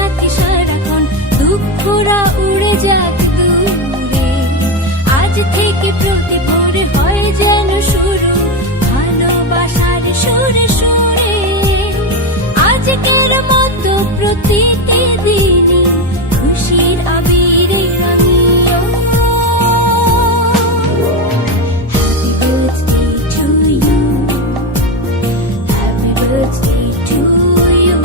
সাথে সারাক্ষণ, দুঃখরা উড়ে যাক দূরে। আজ থেকে প্রতি ভোরে হয় যেন শুরু ভালোবাসার সুরে সুরে। আজকের মতো প্রতিটি দিনই খুশির আবিরে রাঙিও। Happy birthday to you, happy birthday to you,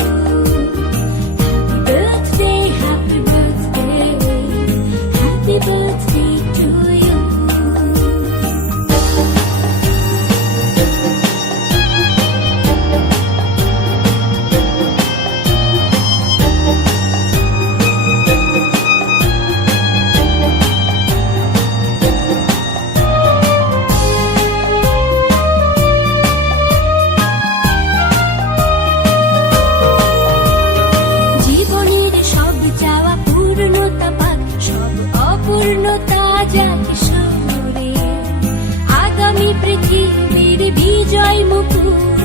happy birthday to you. জীবনের সব চাওয়া পূর্ণতা পাক, সব অপূর্ণতা যাক সরে। আগামী পৃথিবীর বিজয় মুকুট